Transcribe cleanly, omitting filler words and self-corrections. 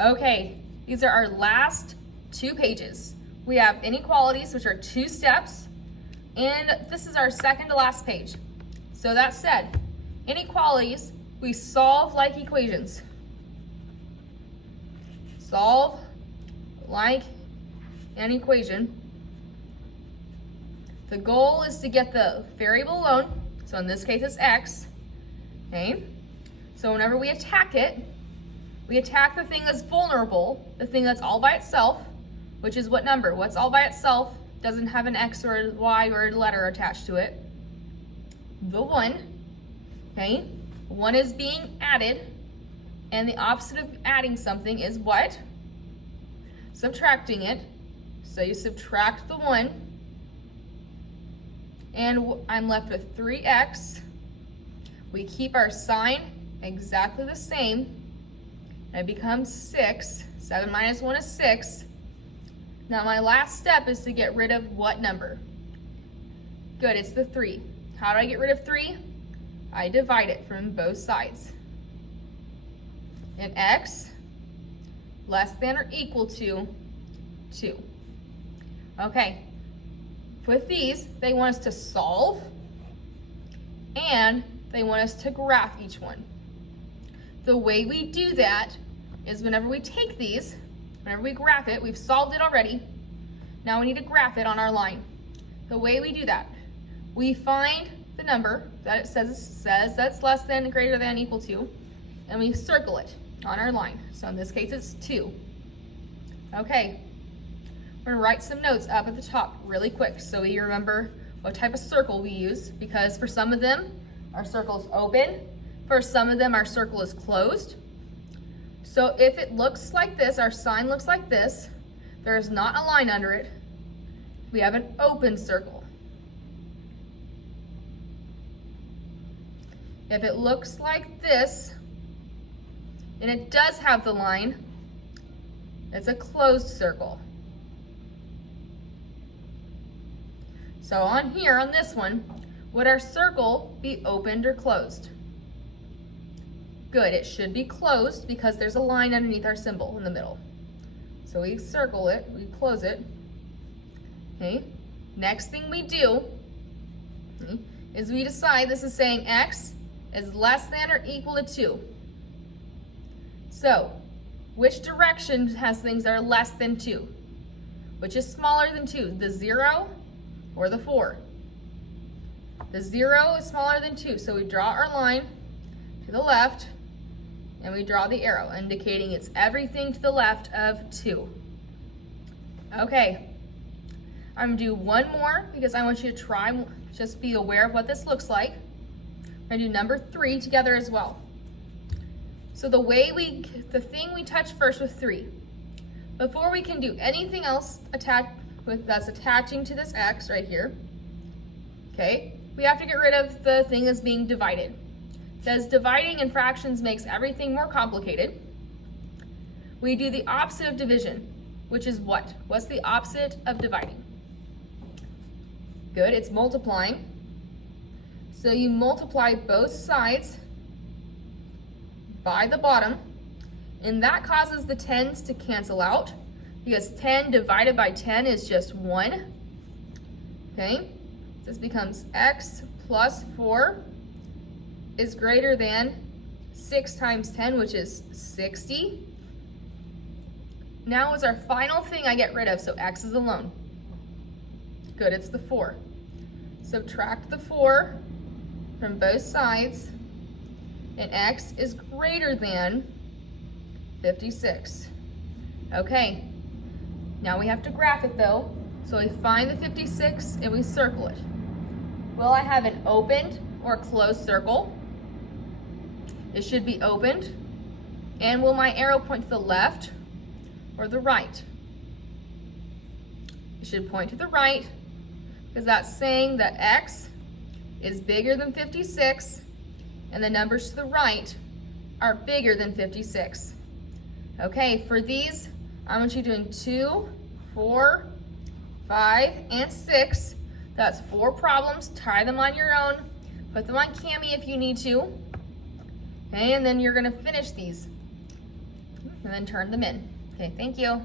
Okay, these are our last 2 pages. We have inequalities, which are 2 steps, and this is our second to last page. So that said, inequalities, we solve like equations. Solve like an equation. The goal is to get the variable alone, so in this case it's x, okay? So whenever we attack it, we attack the thing that's vulnerable, the thing that's all by itself, which is what number? What's all by itself, doesn't have an x or a y or a letter attached to it? The 1, okay? 1 is being added, and the opposite of adding something is what? Subtracting it. So you subtract the 1, and I'm left with 3x. We keep our sign exactly the same, and it becomes 6. 7 minus 1 is 6. Now my last step is to get rid of what number? Good, it's the 3. How do I get rid of 3? I divide it from both sides. And x less than or equal to 2. Okay, with these, they want us to solve, and they want us to graph each one. The way we do that is whenever we take these, whenever we graph it, we've solved it already. Now we need to graph it on our line. The way we do that, we find the number that it says that's less than, greater than, equal to, and we circle it on our line. So in this case, it's 2. Okay, we're gonna write some notes up at the top really quick so we remember what type of circle we use, because for some of them, our circle is open. For some of them, our circle is closed. So if it looks like this, our sign looks like this, there is not a line under it, we have an open circle. If it looks like this, and it does have the line, it's a closed circle. So on here, on this one, would our circle be opened or closed? Good, it should be closed because there's a line underneath our symbol in the middle. So we circle it, we close it. Okay, next thing we do, okay, is we decide this is saying x is less than or equal to 2. So, which direction has things that are less than 2? Which is smaller than 2, the 0 or the 4? The 0 is smaller than 2, so we draw our line to the left, and we draw the arrow, indicating it's everything to the left of 2. Okay, I'm gonna do one more because I want you to try, just be aware of what this looks like. We're gonna do number 3 together as well. So the thing we touch first with 3, before we can do anything else that's attaching to this x right here, okay, we have to get rid of the thing that's being divided. It says dividing in fractions makes everything more complicated. We do the opposite of division, which is what? What's the opposite of dividing? Good, it's multiplying. So you multiply both sides by the bottom, and that causes the 10s to cancel out because 10 divided by 10 is just 1. Okay, this becomes x plus 4 is greater than 6 times 10, which is 60. Now is our final thing I get rid of, so x is alone. Good, it's the 4. Subtract the 4 from both sides, and x is greater than 56. Okay, now we have to graph it though. So we find the 56 and we circle it. Will I have an opened or closed circle? It should be opened. And will my arrow point to the left or the right? It should point to the right because that's saying that x is bigger than 56 and the numbers to the right are bigger than 56. Okay, for these, I want you doing 2, 4, 5, and 6. That's 4 problems. Try them on your own. Put them on Cami if you need to. Okay, and then you're gonna finish these. and then turn them in. Okay, thank you.